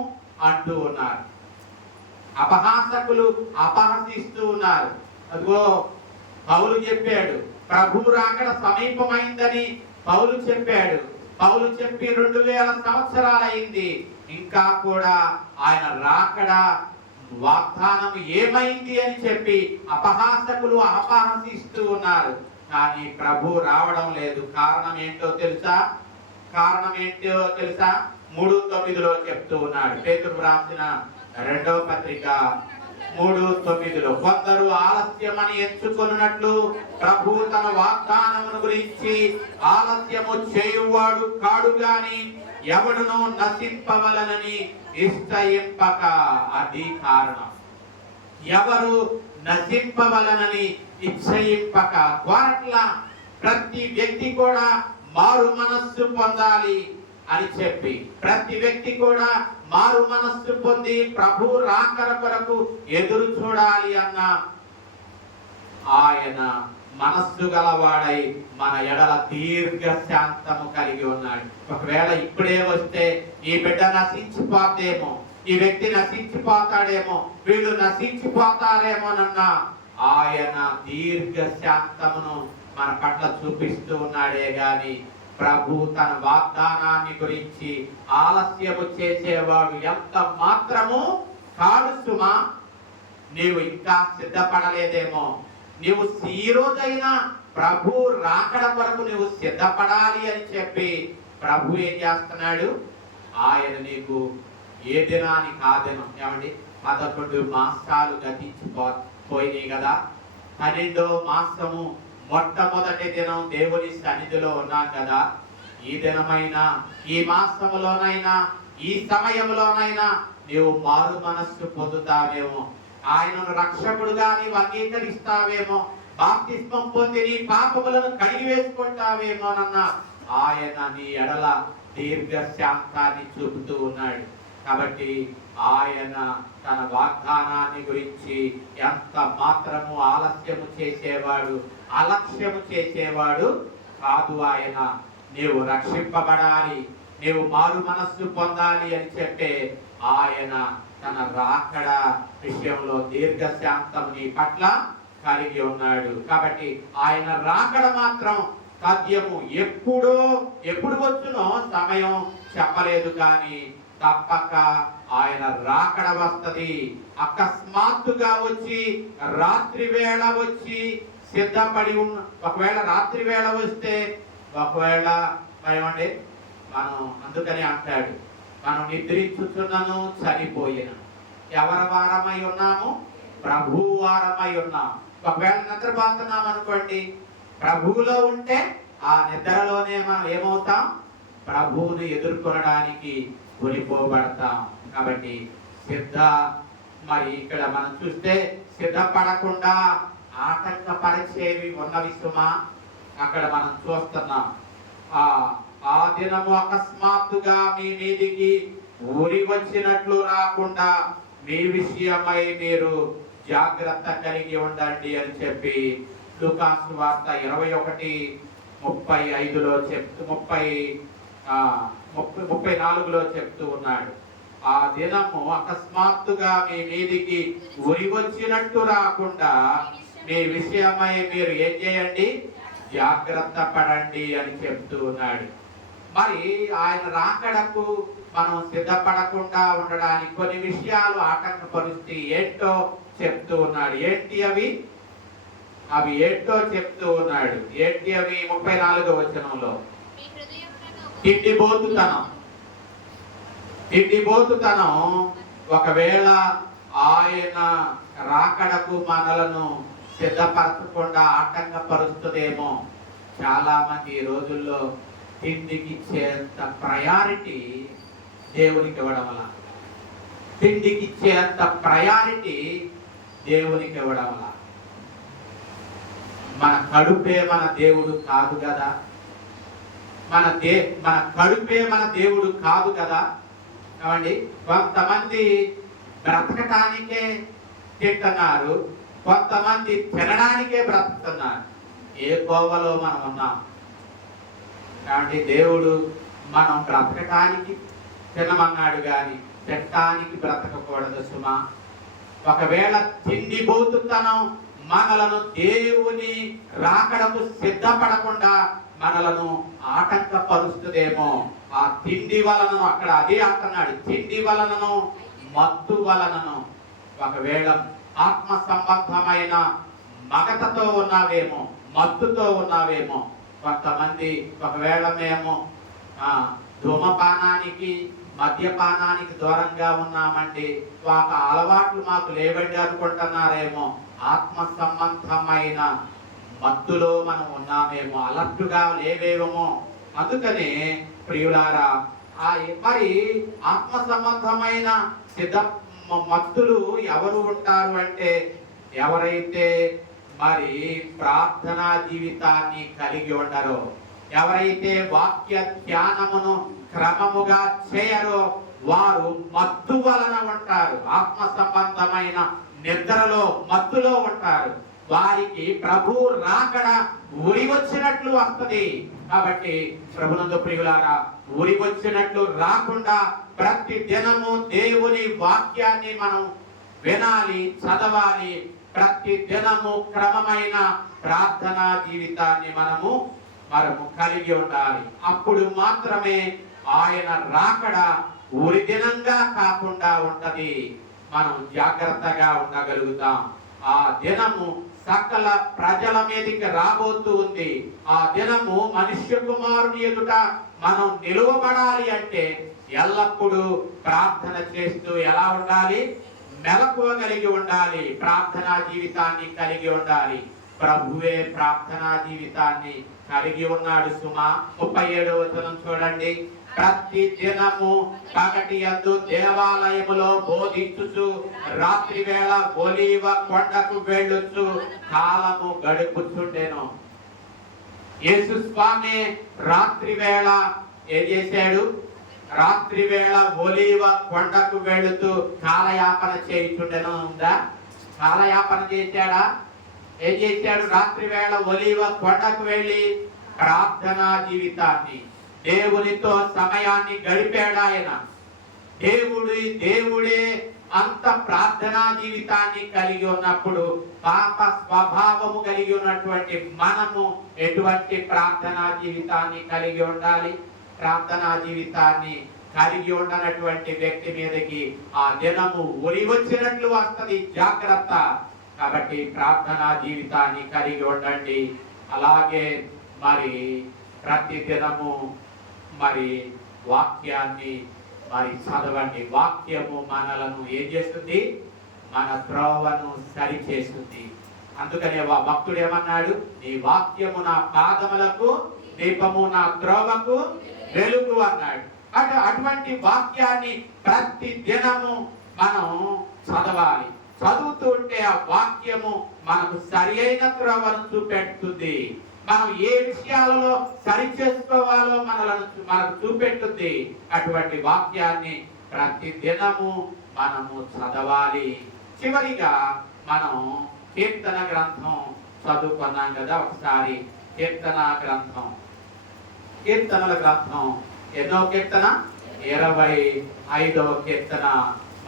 అంటూ ఉన్నారు. అపహాసకులు అపహసిస్తూ ఉన్నారు. అదిగో పౌలు చెప్పాడు ప్రభు రాకడ సమీపమైందని పౌలు చెప్పాడు. పౌలు చెప్పి 2000 సంవత్సరాలైంది. ఇంకా కూడా ఆయన రాకడ వాగ్దానం ఏమైంది అని చెప్పి అపహాసకులు అపహసిస్తూ ఉన్నారు. కానీ ప్రభు రావడం లేదు. కారణం ఏంటో తెలుసా? 3:9లో చెప్తూ ఉన్నాడు. పేతురు రాసిన 2వ పత్రిక 3:9లో కొందరు ఆలస్యమని ఎంచుకొనున్నట్లు ప్రభు తన వాగ్దానమును గురించి ఆలస్యము చేయువాడు కాడు గాని ఎవడును నశింపవలనని ఇష్టయింపక. అది కారణం. ఎవరు నశింపవలనని ఇచ్చయింపక కోరట్ల ప్రతి వ్యక్తి కూడా మారు మనస్సు పొందాలి అని చెప్పి, ప్రతి వ్యక్తి కూడా మారు మనస్సు పొంది ప్రభు రాకడ కొరకు ఎదురు చూడాలి అన్న ఆయన మనస్సు గలవాడై మన ఎడల దీర్ఘ శాంతము కలిగి ఉన్నాడు. ఒకవేళ ఇప్పుడే వస్తే ఈ బిడ్డ నశించిపోతేమో, ఈ వ్యక్తి నశించిపోతాడేమో, వీళ్ళు నశించిపోతారేమోనన్న ఆయన దీర్ఘ శాంతమును మన పట్ల చూపిస్తూ ఉన్నాడే గాని ప్రభు తన వాగ్దానాన్ని గురించి ఆలస్యము చేసేవాడు ఎంత మాత్రము కాడు సుమా. నీవు ఇంకా సిద్ధపడలేదేమో. నీవు ఈ రోజైనా ప్రభు రాకడ వరకు నువ్వు సిద్ధపడాలి అని చెప్పి ప్రభు ఏం చేస్తున్నాడు? ఆయన నీకు ఏ దినానికి ఆ దినం ఏమండి 11 మాసాలు గతించిపోయినాయి కదా. 12వ మాసము మొట్టమొదటి దినం దేవుని సన్నిధిలో ఉన్నాం కదా. ఈ దినమైనా, ఈ మాసములోనైనా, ఈ సమయంలోనైనా నీవు మారు మనస్సు పొందుతావేమో, ఆయనను రక్షకుడుగా నీవు అంగీకరిస్తావేమో, బాప్తిస్మం పొంది నీ పాపములను కడిగి వేసుకుంటావేమోనన్న ఆయన నీ ఎడల దీర్ఘశాంతాన్ని చూపుతూ ఉన్నాడు. కాబట్టి ఆయన తన వాగ్దానాన్ని గురించి ఎంత మాత్రము ఆలస్యము చేసేవాడు, అలక్ష్యము చేసేవాడు కాదు. ఆయన నీవు రక్షింపబడాలి, నీవు మారు మనస్సు పొందాలి అని చెప్పే ఆయన తన రాకడ విషయంలో దీర్ఘశాంతం నీ పట్ల కలిగి ఉన్నాడు. కాబట్టి ఆయన రాకడ మాత్రం సాధ్యము. ఎప్పుడు వచ్చునో సమయం చెప్పలేదు, కానీ తప్పక ఆయన రాకడ వస్తది. అకస్మాత్తుగా వచ్చి రాత్రి వేళ వచ్చి సిద్ధపడి ఉన్న, ఒకవేళ రాత్రి వేళ వస్తే ఒకవేళ ఏమండి మనం అందుకని అంటాడు, మనం నిద్రించుచున్నను చనిపోయిన ఎవరి వారమై ఉన్నాము? ప్రభు వారమై ఉన్నాం. ఒకవేళ నిద్రపోతున్నాం అనుకోండి, ప్రభువులో ఉంటే ఆ నిద్రలోనే మనం ఏమవుతాం? ప్రభువుని ఎదుర్కొనడానికి కొనిపోబడతాం. కాబట్టి మరి ఇక్కడ మనం చూస్తే సిద్ధపడకుండా ఆటంకపరిచేవి ఉన్నవి సుమా. అక్కడ మనం చూస్తున్నాం, ఆ దినము అకస్మాత్తుగా మీ మీదికి ఊరి వచ్చినట్లు రాకుండా మీ విషయమై మీరు జాగ్రత్త కలిగి ఉండండి అని చెప్పి లూకాసు వార్త 21:35లో చెప్తూ 34లో చెప్తూ ఉన్నాడు. ఆ దినము అకస్మాత్తుగా మీ మీదికి ఉరి వచ్చినట్టు రాకుండా మీ విషయమై మీరు ఏం చేయండి? జాగ్రత్త పడండి అని చెప్తూ ఉన్నాడు. మరి ఆయన రాకడకు మనం సిద్ధపడకుండా ఉండడానికి కొన్ని విషయాలు ఆటంకపరుస్తూ ఏంటో చెప్తూ ఉన్నాడు. ఏంటి అవి ఏంటో చెప్తూ ఉన్నాడు. ఏంటి అవి? 34వ వచనంలో తిండిబోతుతనం ఒకవేళ ఆయన రాకడకు మనలను సిద్ధపరచకుండా ఆటంకపరుస్తుందేమో. చాలా మంది ఈ రోజుల్లో తిండికి ఇచ్చేంత ప్రయారిటీ దేవునికి ఇవ్వడం వల్ల, తిండికి ఇచ్చేంత ప్రయారిటీ దేవునికి ఇవ్వడం వల్ల, మన కడుపే మన దేవుడు కాదు కదా, మన కడుపే మన దేవుడు కాదు కదా. ఏమండి, కొంతమంది బ్రతకటానికే తింటున్నారు, కొంతమంది తినడానికే బ్రతుకుతున్నారు. ఏ కోవలో మనం ఉన్నాం? కాబట్టి దేవుడు మనం బ్రతకటానికి తినమన్నాడు, కానీ తినటానికి బ్రతకకూడదు సుమా. ఒకవేళ తిండిబోతుతనం మనలను దేవుని రాకడకు సిద్ధపడకుండా మనలను ఆటంకపరుస్తుందేమో. ఆ తిండి వలనను, అక్కడ అదే అంటున్నాడు, తిండి వలనను మత్తు వలనను. ఒకవేళ ఆత్మ సంబంధమైన మగతతో ఉన్నావేమో, మత్తుతో ఉన్నావేమో. కొంతమంది ఒకవేళ మేము ధూమపానానికి మద్యపానానికి దూరంగా ఉన్నామండి, ఒక అలవాట్లు మాకు లేవండి అనుకుంటున్నారేమో. ఆత్మ సంబంధమైన మత్తులో మనం ఉన్నామేమో, అలర్టుగా లేవేమో. అందుకనే ప్రియులారా, మరి ఆత్మ సంబంధమైన మత్తులు ఎవరు ఉంటారు అంటే, ఎవరైతే మరి ప్రార్థనా జీవితాన్ని కలిగి ఉండరో, ఎవరైతే వాక్య ధ్యానమును క్రమముగా చేయరో వారు మత్తు వలన ఉంటారు. ఆత్మ సంబంధమైన నిద్రలో మత్తులో ఉంటారు. వారికి ప్రభు రాకడ ఉరి వచ్చినట్లు వస్తది. కాబట్టి ప్రభునందు ప్రియులారా, ఉరి వచ్చినట్లు రాకుండా ప్రతి దినము దేవుని వాక్యాన్ని మనం వినాలి, చదవాలి. ప్రతి దినము క్రమమైన ప్రార్థనా జీవితాన్ని మనము కలిగి ఉండాలి. అప్పుడు మాత్రమే ఆయన రాకడ ఉరి దినంగా కాకుండా ఉంటది. మనం జాగ్రత్తగా ఉండగలుగుతాం. ఆ దినము సకల ప్రజల మీదకి రాబోతూ ఉంది. ఆ దినము మనుష్య కుమారుని ఎదుట మనం నిలువబడాలి అంటే ఎల్లప్పుడూ ప్రార్థన చేస్తూ ఎలా ఉండాలి? మెలకువ కలిగి ఉండాలి. ప్రార్థనా జీవితాన్ని కలిగి ఉండాలి. ప్రభువే ప్రార్థనా జీవితాన్ని కలిగి ఉన్నాడు సుమా. 37వ వచనం చూడండి. ప్రతి దినము పగటి యందు దేవాలయములో బోధించుచు రాత్రి వేళ ఒలీవ కొండకు వెళ్ళుచు కాలము గడుపుచుండెను. యేసు స్వామి రాత్రి వేళ ఏం చేశాడు? రాత్రి వేళ ఒలీవ కొండకు వెళుతూ కాలయాపన చేయుచుండెను. ఉందా? కాలయాపన చేశాడా? ఏం చేశాడు? రాత్రి వేళ ఒలీవ కొండకు వెళ్ళి ప్రార్థనా జీవితాన్ని, దేవునితో సమయాన్ని గడిపాడు ఆయన. దేవుడే అంత ప్రార్థనా జీవితాన్ని కలిగి ఉన్నప్పుడు పాప స్వభావము కలిగి ఉన్నటువంటి మనము ఎటువంటి ప్రార్థనా జీవితాన్ని కలిగి ఉండాలి? ప్రార్థనా జీవితాన్ని కలిగి ఉండనటువంటి వ్యక్తి మీదకి ఆ దినము ఉరి వచ్చినట్లు వస్తుంది. జాగ్రత్త. కాబట్టి ప్రార్థనా జీవితాన్ని కలిగి ఉండండి. అలాగే మరి ప్రతి దినము మరి వాక్యాన్ని మరి చదవండి. వాక్యము మనలను ఏం చేస్తుంది? మన త్రోవను సరి చేస్తుంది. అందుకనే భక్తుడు ఏమన్నాడు? నీ వాక్యము నా పాదములకు దీపము, నా త్రోవకు వెలుగు అన్నాడు. అటువంటి వాక్యాన్ని ప్రతి దినము మనం చదవాలి. చదువుతుంటే ఆ వాక్యము మనకు సరి అయిన త్రోవను చూపెడుతుంది. మనం ఏ విషయాలలో సరి చేసుకోవాలో మనకు చూపెట్టుద్ది. అటువంటి వాక్యాన్ని ప్రతి దినము మనము చదవాలి. చివరిగా మనం కీర్తన గ్రంథం చదువుకున్నాం కదా. ఒకసారి కీర్తనల గ్రంథం ఎన్నో కీర్తన? 25వ కీర్తన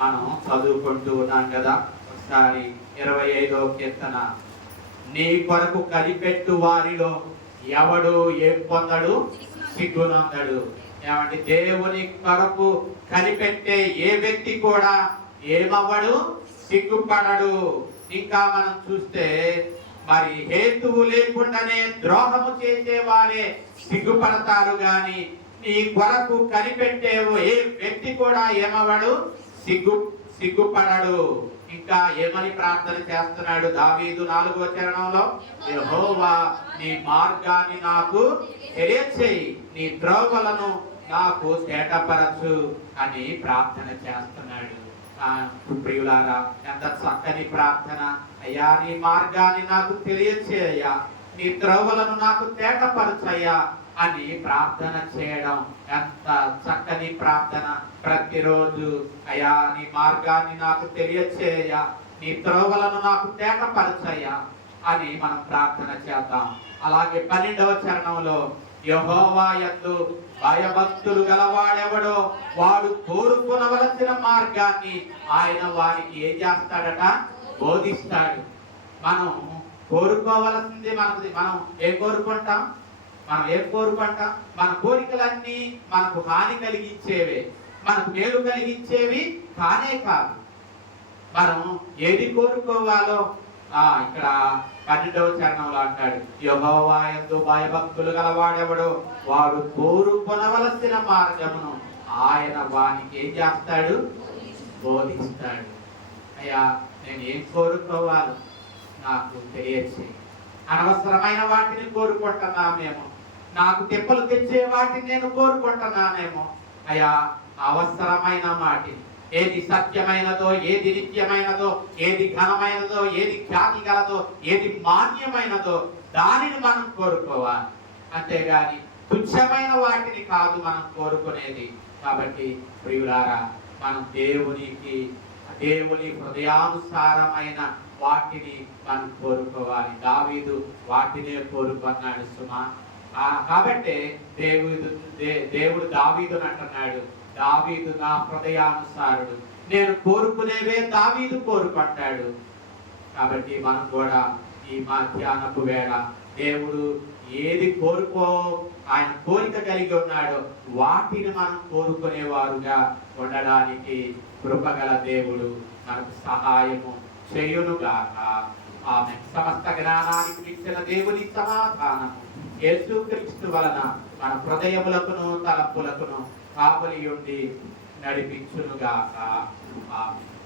మనం చదువుకుంటూ ఉన్నాం కదా. ఒకసారి 25వ కీర్తన. నీ కొరకు కనిపెట్టు వారిలో ఎవడు ఏం పొందడు? సిగ్గునందడు. ఏమంటే దేవుని కొరకు కనిపెట్టే ఏ వ్యక్తి కూడా ఏమవ్వడు? సిగ్గుపడడు. ఇంకా మనం చూస్తే మరి హేతువు లేకుండానే ద్రోహము చేసే వారే సిగ్గుపడతారు గాని నీ కొరకు కనిపెట్టే ఏ వ్యక్తి కూడా ఏమవ్వడు? సిగ్గుపడడు. ఇంకా ఏమని ప్రార్థన చేస్తున్నాడు దావీదు 4వ చరణంలో? యెహోవా నీ మార్గాన్ని నాకు తెలియచేయి, నీ త్రోవలను నాకు తేటపరచు అని ప్రార్థన చేస్తున్నాడు. ప్రియులారా, ఎంత చక్కని ప్రార్థన! అయ్యా నీ మార్గాన్ని నాకు తెలియచేయ్యా, నీ త్రోవలను నాకు తేటపరచయ్యా అని ప్రార్థన చేయడం ఎంత చక్కని ప్రార్థన! ప్రతిరోజు అయ్యా నీ మార్గాన్ని నాకు తెలియచేయ్యా, నీ త్రోవలను నాకు తేటపరచయ్యా అని మనం ప్రార్థన చేద్దాం. అలాగే 12వ చరణంలో యెహోవా యందు భయభక్తులు గలవాడెవడో వాడు కోరుకొనవలసిన మార్గాన్ని ఆయన వారికి ఏం చేస్తాడట? బోధిస్తాడు. మనం కోరుకోవలసింది మనం ఏం కోరుకుంటాం? మన కోరికలన్నీ మనకు హాని కలిగించేవే, మనకు మేలు కలిగించేవి కానే కాదు. మనం ఏది కోరుకోవాలో ఇక్కడ 12వ చరణంలో అంటాడు, యెహోవా యందు భయభక్తులు గలవాడెవడో వాడు కోరుకొనవలసిన మార్గమును ఆయన వానికి ఏం చేస్తాడు? బోధిస్తాడు. అయ్యా నేను ఏం కోరుకోవాలో నాకు తెలియచేయి. అనవసరమైన వాటిని కోరుకుంటున్నామేమో, నాకు తిప్పలు తెచ్చే వాటిని నేను కోరుకుంటున్నానేమో. అయ్యా అవసరమైన వాటిని, ఏది సత్యమైనదో, ఏది నిత్యమైనదో, ఏది ఘనమైనదో, ఏది ఖ్యాతి గలదో, ఏది మాన్యమైనదో దానిని మనం కోరుకోవాలి. అంతేగాని తుచ్చమైన వాటిని కాదు మనం కోరుకునేది. కాబట్టి ప్రియులారా, మనం దేవుని హృదయానుసారమైన వాటిని మనం కోరుకోవాలి. దావీదు వాటినే కోరుకున్నాడు సుమా. కాబట్టి దేవుడు దావీదుని అంటున్నాడు, దావీదు నా హృదయానుసారుడు, నేను కోరుకునేవే దావీదు కోరుకుంటాడు. కాబట్టి మనం కూడా ఈ మధ్యాహ్నపు వేళ దేవుడు ఏది ఆయన కోరిక కలిగి ఉన్నాడో వాటిని మనం కోరుకునేవారుగా ఉండడానికి కృపగల దేవుడు మనకు సహాయము చేయునుగాక. ఆమె సమస్త జ్ఞానానికి మించిన దేవుని సమాధానము యేసుక్రీస్తు వలన మన హృదయములకును తలపులకును కావలి ఉండి నడిపించునుగాక. ఆమె